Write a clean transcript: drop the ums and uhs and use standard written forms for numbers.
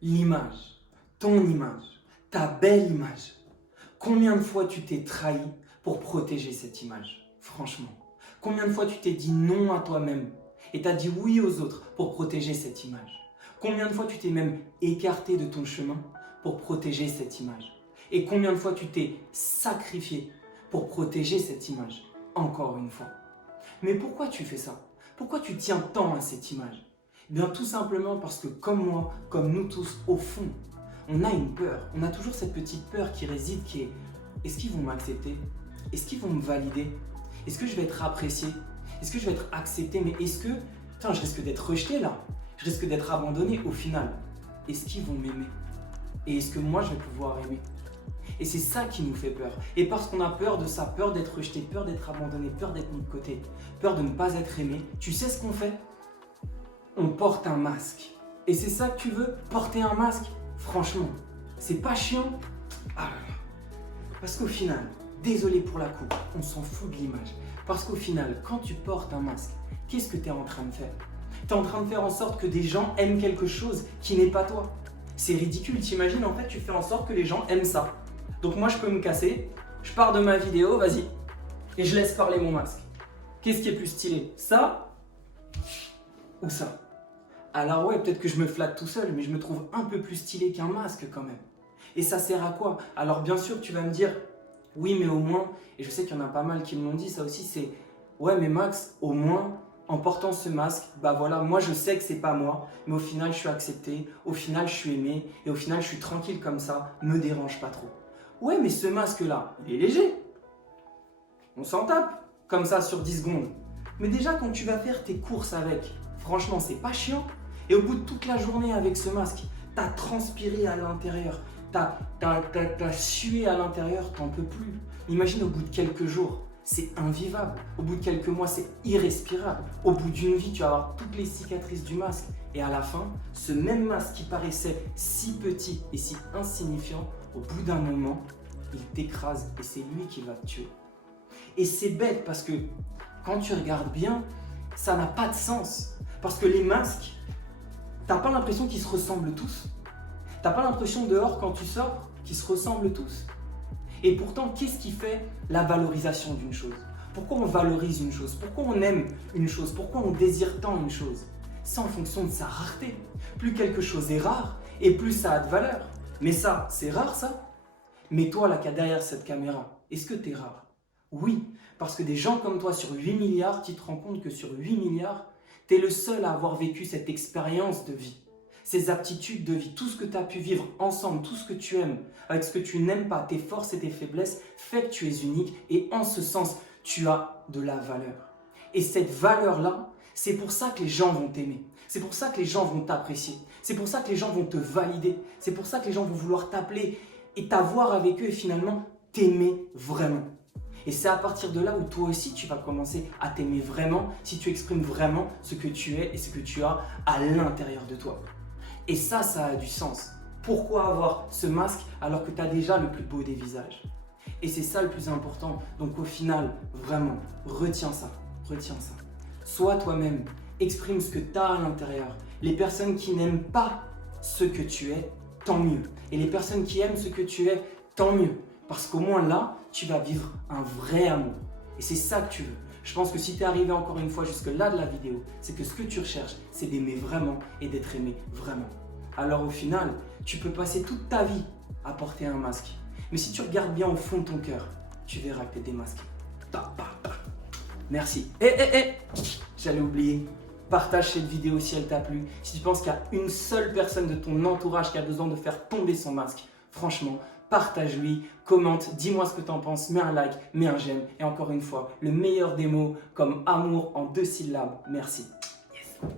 l'image, ton image, ta belle image. Combien de fois tu t'es trahi pour protéger cette image? Franchement. Combien de fois tu t'es dit non à toi-même et t'as dit oui aux autres pour protéger cette image? Combien de fois tu t'es même écarté de ton chemin pour protéger cette image? Et combien de fois tu t'es sacrifié pour protéger cette image? Encore une fois. Mais pourquoi tu fais ça? Pourquoi tu tiens tant à cette image? Eh bien tout simplement parce que comme moi, comme nous tous, au fond, on a une peur. On a toujours cette petite peur qui réside qui est: est-ce qu'ils vont m'accepter? Est-ce qu'ils vont me valider? Est-ce que je vais être apprécié? Est-ce que je vais être accepté? Mais est-ce que, putain, je risque d'être rejeté là? Je risque d'être abandonné au final. Est-ce qu'ils vont m'aimer? Et est-ce que moi je vais pouvoir aimer? Et c'est ça qui nous fait peur. Et parce qu'on a peur de ça, peur d'être rejeté, peur d'être abandonné, peur d'être mis de côté, peur de ne pas être aimé, tu sais ce qu'on fait? On porte un masque. Et c'est ça que tu veux? Porter un masque? Franchement, c'est pas chiant? Ah là là. Parce qu'au final, désolé pour la coupe, on s'en fout de l'image. Parce qu'au final, quand tu portes un masque, qu'est-ce que tu es en train de faire? Tu es en train de faire en sorte que des gens aiment quelque chose qui n'est pas toi. C'est ridicule, t'imagines, en fait, tu fais en sorte que les gens aiment ça. Donc moi, je peux me casser, je pars de ma vidéo, vas-y, et je laisse parler mon masque. Qu'est-ce qui est plus stylé? Ça ou ça? Alors ouais, peut-être que je me flatte tout seul, mais je me trouve un peu plus stylé qu'un masque quand même. Et ça sert à quoi? Alors bien sûr, tu vas me dire, oui, mais au moins, et je sais qu'il y en a pas mal qui me l'ont dit, ça aussi, c'est, ouais, mais Max, au moins, en portant ce masque, bah voilà, moi je sais que c'est pas moi, mais au final, je suis accepté, au final, je suis aimé, et au final, je suis tranquille comme ça, me dérange pas trop. Ouais, mais ce masque-là, il est léger. On s'en tape, comme ça, sur 10 secondes. Mais déjà, quand tu vas faire tes courses avec, franchement, c'est pas chiant. Et au bout de toute la journée avec ce masque, t'as transpiré à l'intérieur, t'as sué à l'intérieur, t'en peux plus. Imagine au bout de quelques jours, c'est invivable. Au bout de quelques mois, c'est irrespirable. Au bout d'une vie, tu vas avoir toutes les cicatrices du masque. Et à la fin, ce même masque qui paraissait si petit et si insignifiant, au bout d'un moment, il t'écrase et c'est lui qui va te tuer. Et c'est bête parce que quand tu regardes bien, ça n'a pas de sens. Parce que les masques, t'as pas l'impression qu'ils se ressemblent tous. T'as pas l'impression dehors quand tu sors qu'ils se ressemblent tous. Et pourtant, qu'est-ce qui fait la valorisation d'une chose? Pourquoi on valorise une chose? Pourquoi on aime une chose? Pourquoi on désire tant une chose? C'est en fonction de sa rareté. Plus quelque chose est rare et plus ça a de valeur. Mais ça, c'est rare ça? Mais toi là qui as derrière cette caméra, est-ce que tu es rare? Oui, parce que des gens comme toi sur 8 milliards, tu te rends compte que sur 8 milliards, tu es le seul à avoir vécu cette expérience de vie, ces aptitudes de vie, tout ce que tu as pu vivre ensemble, tout ce que tu aimes, avec ce que tu n'aimes pas, tes forces et tes faiblesses, fait que tu es unique et en ce sens, tu as de la valeur. Et cette valeur-là, c'est pour ça que les gens vont t'aimer. C'est pour ça que les gens vont t'apprécier. C'est pour ça que les gens vont te valider. C'est pour ça que les gens vont vouloir t'appeler et t'avoir avec eux et finalement t'aimer vraiment. Et c'est à partir de là où toi aussi tu vas commencer à t'aimer vraiment si tu exprimes vraiment ce que tu es et ce que tu as à l'intérieur de toi. Et ça a du sens. Pourquoi avoir ce masque alors que tu as déjà le plus beau des visages? Et c'est ça le plus important. Donc au final, vraiment, retiens ça. Retiens ça. Sois toi-même. Exprime ce que tu as à l'intérieur. Les personnes qui n'aiment pas ce que tu es, tant mieux. Et les personnes qui aiment ce que tu es, tant mieux. Parce qu'au moins là, tu vas vivre un vrai amour. Et c'est ça que tu veux. Je pense que si tu es arrivé encore une fois jusque-là de la vidéo, c'est que ce que tu recherches, c'est d'aimer vraiment et d'être aimé vraiment. Alors au final, tu peux passer toute ta vie à porter un masque. Mais si tu regardes bien au fond de ton cœur, tu verras que tu es démasqué. Merci. J'allais oublier. Partage cette vidéo si elle t'a plu. Si tu penses qu'il y a une seule personne de ton entourage qui a besoin de faire tomber son masque, franchement, partage-lui, commente, dis-moi ce que tu en penses, mets un like, mets un j'aime. Et encore une fois, le meilleur des mots comme amour en 2 syllabes. Merci. Yes.